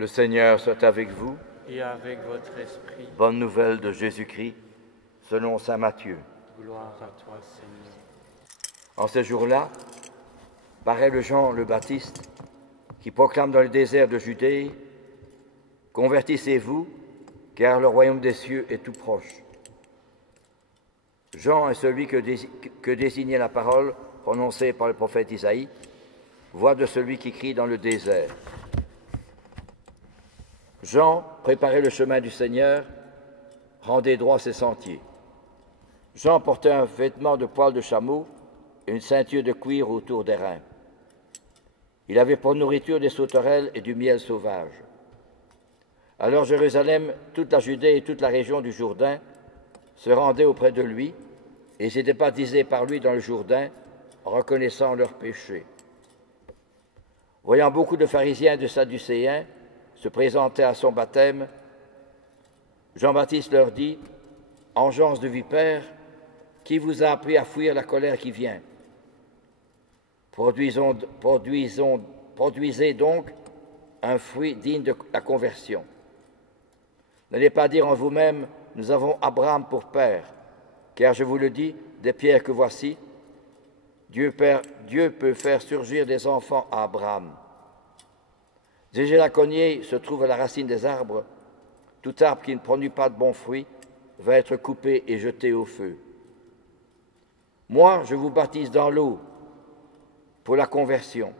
Le Seigneur soit avec vous. Et avec votre esprit. Bonne nouvelle de Jésus-Christ, selon saint Matthieu. Gloire à toi, Seigneur. En ce jour-là, paraît le Jean le Baptiste, qui proclame dans le désert de Judée: « Convertissez-vous, car le royaume des cieux est tout proche. » Jean est celui que désignait la parole prononcée par le prophète Isaïe, voix de celui qui crie dans le désert. Jean préparait le chemin du Seigneur, rendait droit ses sentiers. Jean portait un vêtement de poil de chameau et une ceinture de cuir autour des reins. Il avait pour nourriture des sauterelles et du miel sauvage. Alors Jérusalem, toute la Judée et toute la région du Jourdain se rendaient auprès de lui et s'étaient baptisés par lui dans le Jourdain, reconnaissant leurs péchés. Voyant beaucoup de pharisiens et de sadducéens se présenter à son baptême, Jean-Baptiste leur dit: « Engeance de vipères, qui vous a appris à fuir la colère qui vient? Produisez donc un fruit digne de la conversion. N'allez pas dire en vous-même: nous avons Abraham pour père, car je vous le dis, des pierres que voici, Dieu peut faire surgir des enfants à Abraham. Déjà la cognée se trouve à la racine des arbres. Tout arbre qui ne produit pas de bons fruits va être coupé et jeté au feu. Moi, je vous baptise dans l'eau pour la conversion.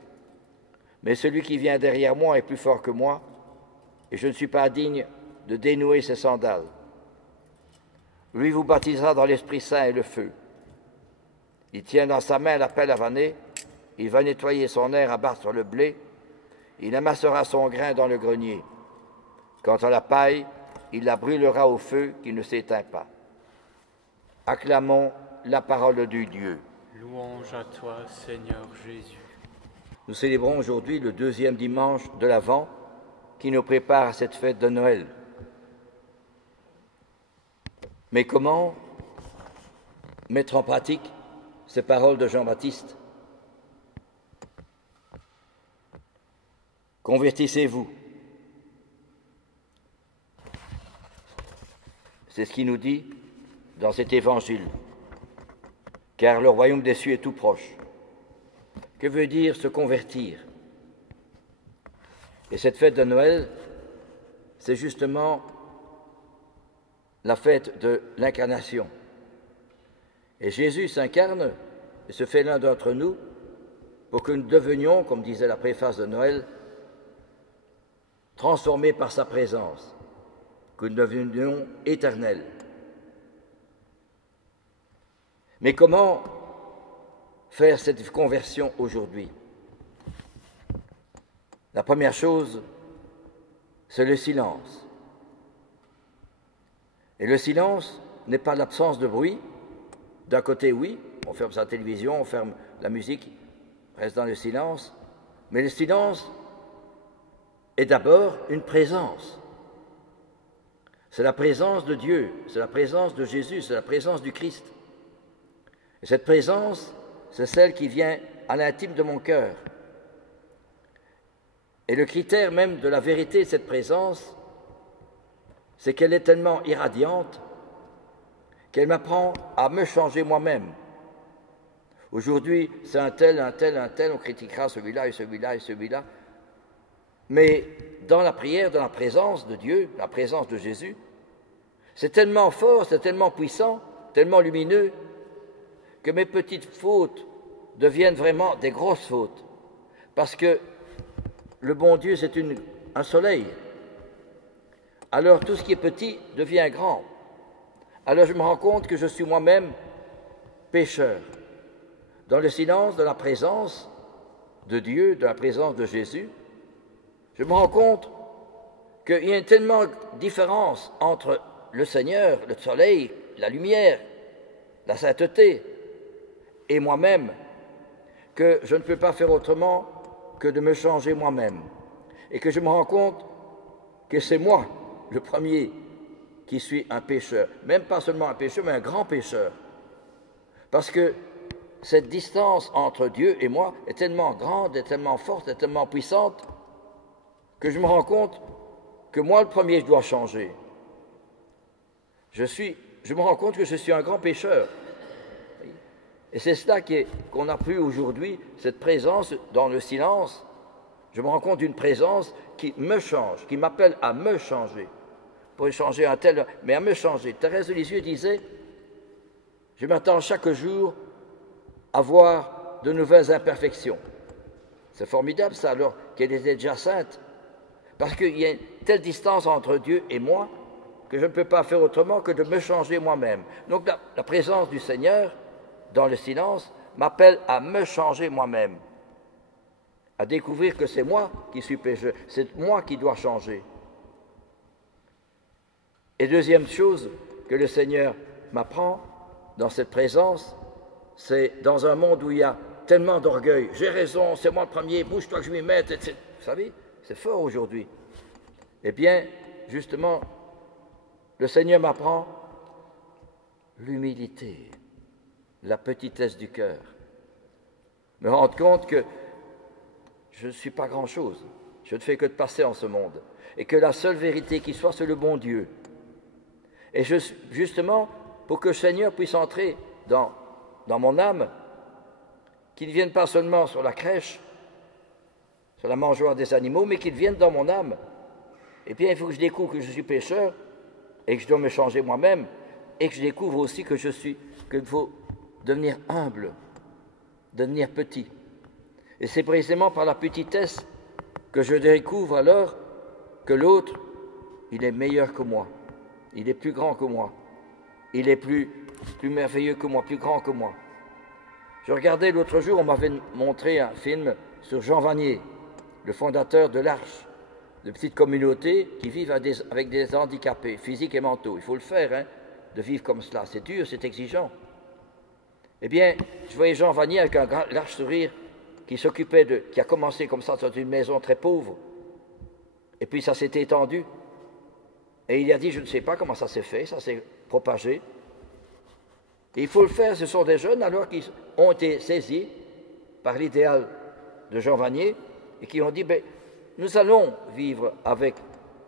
Mais celui qui vient derrière moi est plus fort que moi, et je ne suis pas digne de dénouer ses sandales. Lui vous baptisera dans l'Esprit Saint et le feu. Il tient dans sa main la pelle à vanner, il va nettoyer son aire à battre sur le blé, il amassera son grain dans le grenier. Quant à la paille, il la brûlera au feu qui ne s'éteint pas. » Acclamons la parole du Dieu. Louange à toi, Seigneur Jésus. Nous célébrons aujourd'hui le deuxième dimanche de l'Avent qui nous prépare à cette fête de Noël. Mais comment mettre en pratique ces paroles de Jean-Baptiste? Convertissez-vous. C'est ce qu'il nous dit dans cet évangile. Car le royaume des cieux est tout proche. Que veut dire se convertir? Et cette fête de Noël, c'est justement la fête de l'incarnation. Et Jésus s'incarne et se fait l'un d'entre nous pour que nous devenions, comme disait la préface de Noël, transformés par sa présence, que nous devenions éternels. Mais comment faire cette conversion aujourd'hui? La première chose, c'est le silence. Et le silence n'est pas l'absence de bruit. D'un côté, oui, on ferme sa télévision, on ferme la musique, on reste dans le silence. Mais le silence est d'abord une présence. C'est la présence de Dieu, c'est la présence de Jésus, c'est la présence du Christ. Et cette présence, c'est celle qui vient à l'intime de mon cœur. Et le critère même de la vérité de cette présence, c'est qu'elle est tellement irradiante qu'elle m'apprend à me changer moi-même. Aujourd'hui, c'est un tel, on critiquera celui-là et celui-là et celui-là. Mais dans la prière, dans la présence de Dieu, la présence de Jésus, c'est tellement fort, c'est tellement puissant, tellement lumineux, que mes petites fautes deviennent vraiment des grosses fautes. Parce que le bon Dieu, c'est un soleil. Alors tout ce qui est petit devient grand. Alors je me rends compte que je suis moi-même pécheur. Dans le silence de la présence de Dieu, de la présence de Jésus, je me rends compte qu'il y a tellement de différence entre le Seigneur, le soleil, la lumière, la sainteté, et moi-même, que je ne peux pas faire autrement que de me changer moi-même. Et que je me rends compte que c'est moi, le premier, qui suis un pécheur. Même pas seulement un pécheur, mais un grand pécheur. Parce que cette distance entre Dieu et moi est tellement grande, est tellement forte, est tellement puissante, que je me rends compte que moi, le premier, je dois changer. Je me rends compte que je suis un grand pécheur. Et c'est cela qu'on a pu aujourd'hui, cette présence dans le silence. Je me rends compte d'une présence qui me change, qui m'appelle à me changer. Pour changer un tel, mais à me changer. Thérèse de Lisieux disait, je m'attends chaque jour à voir de nouvelles imperfections. C'est formidable ça, alors qu'elle était déjà sainte. Parce qu'il y a une telle distance entre Dieu et moi que je ne peux pas faire autrement que de me changer moi-même. Donc la présence du Seigneur, dans le silence, m'appelle à me changer moi-même, à découvrir que c'est moi qui suis pécheur, c'est moi qui dois changer. Et deuxième chose que le Seigneur m'apprend dans cette présence, c'est dans un monde où il y a tellement d'orgueil. J'ai raison, c'est moi le premier, bouge-toi que je m'y mette, etc. Vous savez, c'est fort aujourd'hui. Eh bien, justement, le Seigneur m'apprend l'humilité, la petitesse du cœur. Me rendre compte que je ne suis pas grand-chose. Je ne fais que de passer en ce monde. Et que la seule vérité qui soit, c'est le bon Dieu. Et justement, pour que le Seigneur puisse entrer dans mon âme, qu'il ne vienne pas seulement sur la crèche, sur la mangeoire des animaux, mais qu'il vienne dans mon âme. Eh bien, il faut que je découvre que je suis pécheur et que je dois me changer moi-même et que je découvre aussi qu'il faut devenir humble, devenir petit. Et c'est précisément par la petitesse que je découvre alors que l'autre, il est meilleur que moi, il est plus grand que moi, il est plus merveilleux que moi, plus grand que moi. Je regardais l'autre jour, on m'avait montré un film sur Jean Vanier, le fondateur de l'Arche, de petites communautés qui vivent avec des handicapés physiques et mentaux. Il faut le faire, hein, de vivre comme cela. C'est dur, c'est exigeant. Eh bien, je voyais Jean Vanier avec un large sourire qui a commencé comme ça dans une maison très pauvre. Et puis ça s'est étendu. Et il a dit, je ne sais pas comment ça s'est fait, ça s'est propagé. Et il faut le faire, ce sont des jeunes alors qui ont été saisis par l'idéal de Jean Vanier et qui ont dit, nous allons vivre avec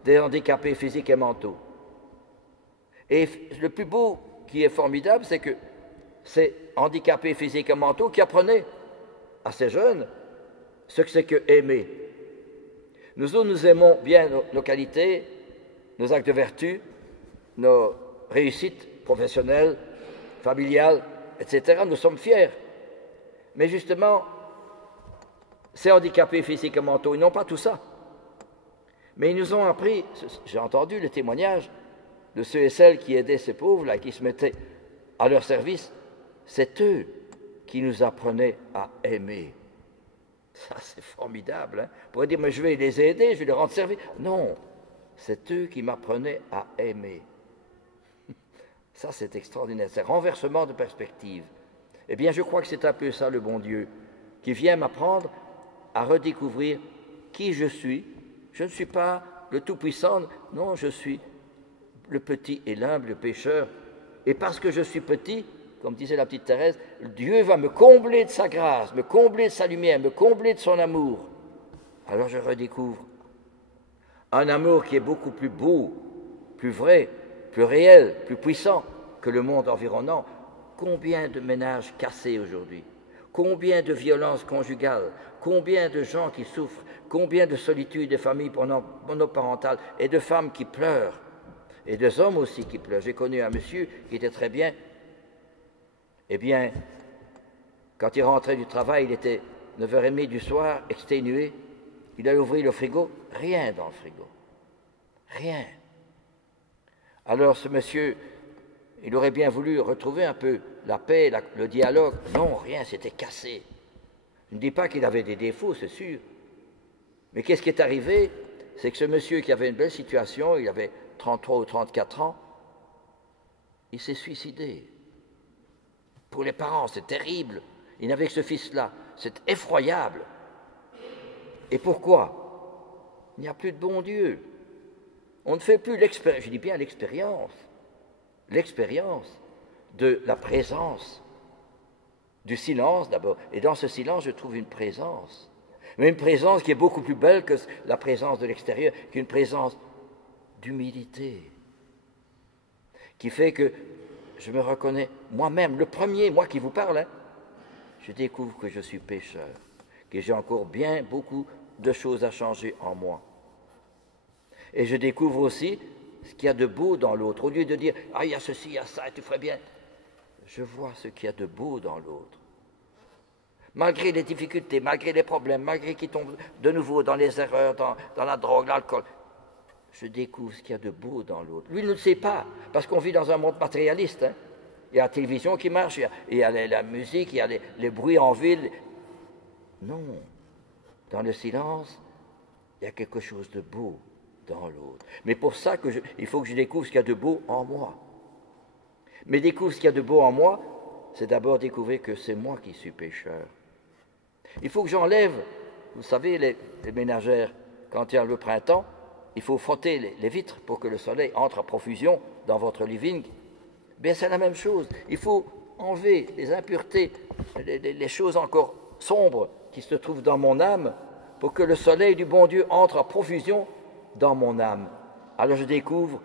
des handicapés physiques et mentaux. Et le plus beau qui est formidable, c'est que ces handicapés physiques et mentaux qui apprenaient à ces jeunes ce que c'est que aimer. Nous autres, nous aimons bien nos qualités, nos actes de vertu, nos réussites professionnelles, familiales, etc. Nous sommes fiers. Mais justement, ces handicapés physiques et mentaux, ils n'ont pas tout ça. Mais ils nous ont appris, j'ai entendu le témoignage de ceux et celles qui aidaient ces pauvres-là, qui se mettaient à leur service, c'est eux qui nous apprenaient à aimer. Ça, c'est formidable. Hein? On pourrait dire, mais je vais les aider, je vais leur rendre service. Non, c'est eux qui m'apprenaient à aimer. Ça, c'est extraordinaire. C'est renversement de perspective. Eh bien, je crois que c'est un peu ça, le bon Dieu, qui vient m'apprendre à redécouvrir qui je suis. Je ne suis pas le Tout-Puissant, non, je suis le petit et l'humble pécheur. Et parce que je suis petit, comme disait la petite Thérèse, Dieu va me combler de sa grâce, me combler de sa lumière, me combler de son amour. Alors je redécouvre un amour qui est beaucoup plus beau, plus vrai, plus réel, plus puissant que le monde environnant. Combien de ménages cassés aujourd'hui, combien de violences conjugales, combien de gens qui souffrent, combien de solitude des familles monoparentales et de femmes qui pleurent, et des hommes aussi qui pleurent. J'ai connu un monsieur qui était très bien. Eh bien, quand il rentrait du travail, il était 9h30 du soir, exténué. Il a ouvert le frigo, rien dans le frigo. Rien. Alors ce monsieur, il aurait bien voulu retrouver un peu la paix, le dialogue. Non, rien, c'était cassé. Je ne dis pas qu'il avait des défauts, c'est sûr. Mais qu'est-ce qui est arrivé? C'est que ce monsieur qui avait une belle situation, il avait 33 ou 34 ans, il s'est suicidé. Pour les parents, c'est terrible. Il n'avait que ce fils-là. C'est effroyable. Et pourquoi? Il n'y a plus de bon Dieu. On ne fait plus l'expérience, je dis bien l'expérience de la présence, du silence d'abord. Et dans ce silence, je trouve une présence. Mais une présence qui est beaucoup plus belle que la présence de l'extérieur, qui est une présence d'humilité, qui fait que je me reconnais moi-même, le premier, moi qui vous parle, hein, je découvre que je suis pécheur, que j'ai encore bien beaucoup de choses à changer en moi. Et je découvre aussi ce qu'il y a de beau dans l'autre. Au lieu de dire « Ah, il y a ceci, il y a ça, et tu ferais bien », je vois ce qu'il y a de beau dans l'autre. Malgré les difficultés, malgré les problèmes, malgré qu'il tombe de nouveau dans les erreurs, dans la drogue, l'alcool, je découvre ce qu'il y a de beau dans l'autre. Lui, il ne le sait pas, parce qu'on vit dans un monde matérialiste. Hein. Il y a la télévision qui marche, il y a la musique, il y a les bruits en ville. Non, dans le silence, il y a quelque chose de beau dans l'autre. Mais pour ça, il faut que je découvre ce qu'il y a de beau en moi. Mais découvrir ce qu'il y a de beau en moi, c'est d'abord découvrir que c'est moi qui suis pécheur. Il faut que j'enlève, vous savez, les ménagères, quand il y a le printemps, il faut frotter les vitres pour que le soleil entre à profusion dans votre living. Bien, c'est la même chose. Il faut enlever les impuretés, les choses encore sombres qui se trouvent dans mon âme pour que le soleil du bon Dieu entre à profusion dans mon âme. Alors je découvre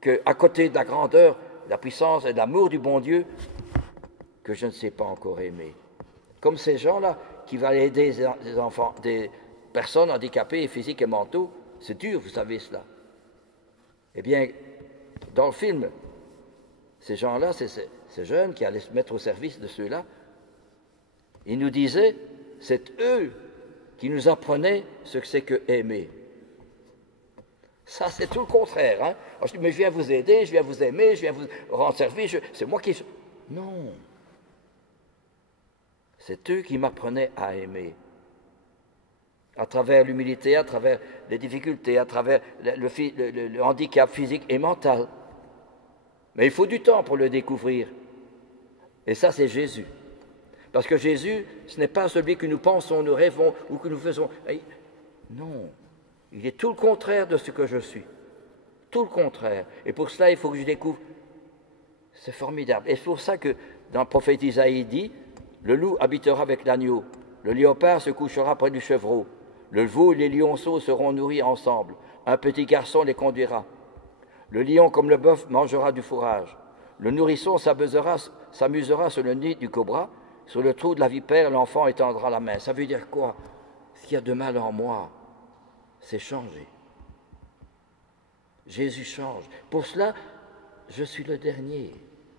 qu'à côté de la grandeur, la puissance et l'amour du bon Dieu, que je ne sais pas encore aimer. Comme ces gens-là qui vont aider des enfants, des personnes handicapées physiques et mentaux, c'est dur, vous savez cela. Eh bien, dans le film, ces gens-là, ces jeunes qui allaient se mettre au service de ceux-là, ils nous disaient, c'est eux qui nous apprenaient ce que c'est que aimer. Ça, c'est tout le contraire. Hein? Alors, je dis, mais je viens vous aider, je viens vous aimer, je viens vous rendre service, c'est moi qui... Non. C'est eux qui m'apprenaient à aimer. À travers l'humilité, à travers les difficultés, à travers le handicap physique et mental. Mais il faut du temps pour le découvrir. Et ça, c'est Jésus. Parce que Jésus, ce n'est pas celui que nous pensons, nous rêvons ou que nous faisons. Non, il est tout le contraire de ce que je suis. Tout le contraire. Et pour cela, il faut que je découvre. C'est formidable. Et c'est pour ça que dans le prophète Isaïe dit, le loup habitera avec l'agneau, le léopard se couchera près du chevreau, le veau et les lionceaux seront nourris ensemble, un petit garçon les conduira. Le lion comme le bœuf mangera du fourrage, le nourrisson s'amusera sur le nid du cobra, sur le trou de la vipère, l'enfant étendra la main. Ça veut dire quoi? Ce qu'il y a de mal en moi, c'est changer. Jésus change. Pour cela, je suis le dernier.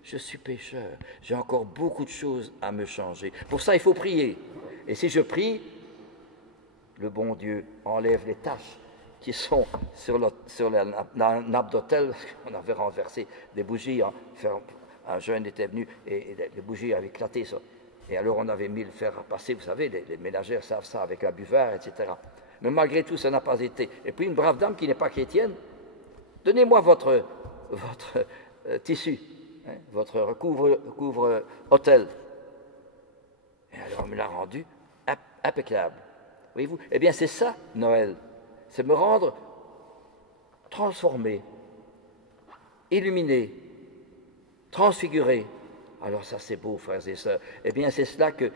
Je suis pécheur. J'ai encore beaucoup de choses à me changer. Pour ça, il faut prier. Et si je prie, le bon Dieu enlève les taches qui sont sur la nappe d'autel. On avait renversé des bougies. Un jeune était venu et les bougies avaient éclaté. Et alors on avait mis le fer à passer. Vous savez, les ménagères savent ça avec un buvard, etc. Mais malgré tout, ça n'a pas été. Et puis une brave dame qui n'est pas chrétienne, donnez-moi votre tissu, hein, votre couvre-autel. Et alors on me l'a rendu impeccable. Voyez-vous? Eh bien c'est ça, Noël. C'est me rendre transformé, illuminé, transfiguré. Alors ça c'est beau, frères et sœurs. Eh bien c'est cela que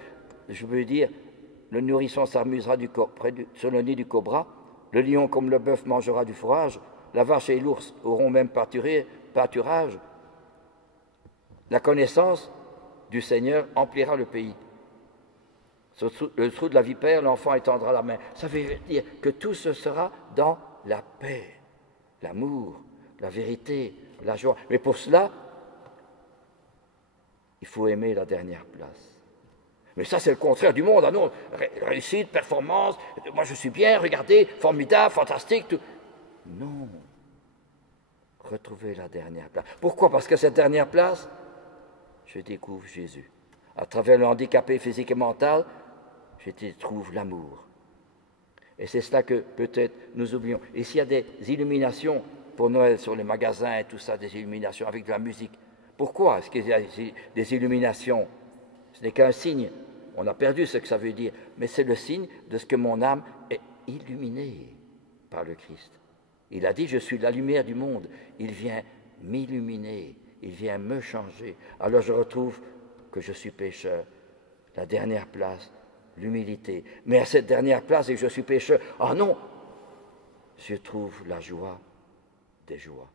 je veux dire. Le nourrisson s'amusera sur le nid du cobra, le lion comme le bœuf mangera du fourrage, la vache et l'ours auront même pâturage. La connaissance du Seigneur emplira le pays. Sur le trou de la vipère, l'enfant étendra la main. Ça veut dire que tout ce sera dans la paix, l'amour, la vérité, la joie. Mais pour cela, il faut aimer la dernière place. Mais ça, c'est le contraire du monde. Ah non, réussite, performance, moi je suis bien, regardez, formidable, fantastique, tout. Non. Retrouvez la dernière place. Pourquoi? Parce que cette dernière place, je découvre Jésus. À travers le handicapé physique et mental, je trouve l'amour. Et c'est cela que peut-être nous oublions. Et s'il y a des illuminations pour Noël sur les magasins et tout ça, des illuminations avec de la musique, pourquoi est-ce qu'il y a des illuminations? Ce n'est qu'un signe. On a perdu ce que ça veut dire. Mais c'est le signe de ce que mon âme est illuminée par le Christ. Il a dit, je suis la lumière du monde. Il vient m'illuminer. Il vient me changer. Alors je retrouve que je suis pécheur. La dernière place, l'humilité. Mais à cette dernière place, et je suis pécheur, ah non, je trouve la joie des joies.